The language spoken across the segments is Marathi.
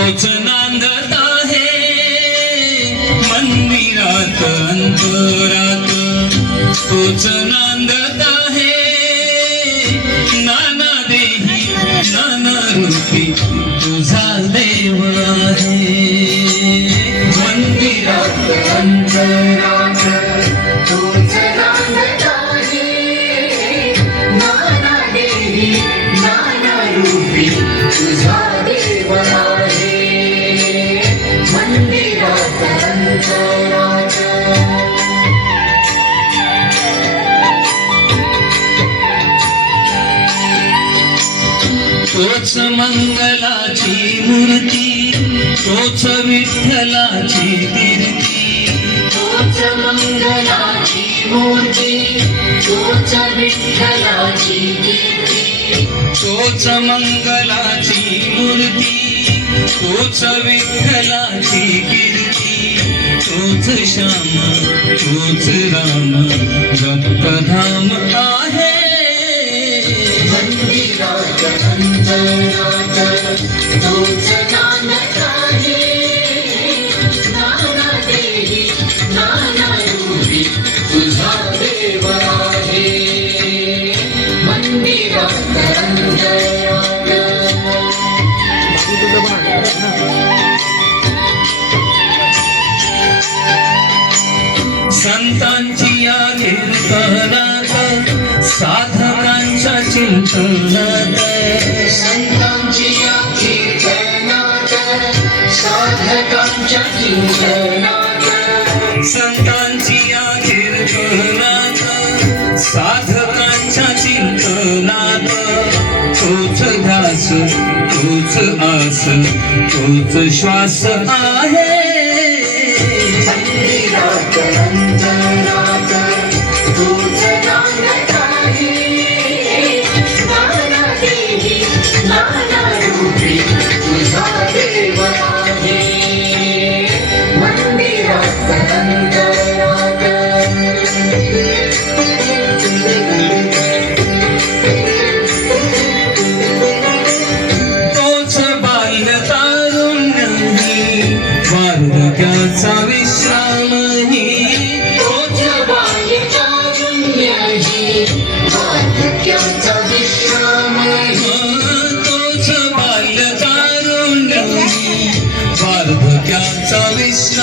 तोच नांदत आहे. मंदिरात अंतरात तोच नांदत तोच मंगलाची मूर्ती तोच विठ्ठलाची कीर्ती तोच मंगलाची मूर्ती तोच विठ्ठलाची कीर्ती तोच मंगलाची मूर्ती तोच विठ्ठलाची कीर्ती तोच श्याम तोच राम दत्तधाम नाना देवी नाना रूपी तुझा चिंतनात संतांची या कीर्तनात साधकांच्या कीर्तनात संतांची कीर्तनात साधकांच्या चिंतनात तोच ध्यास तोच आस तोच श्वास आहे. तोच नाना रूपी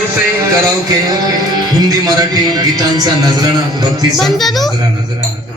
रुपये कराओके हिंदी मराठी गीतांचा नजराणा भक्तीचा नजरा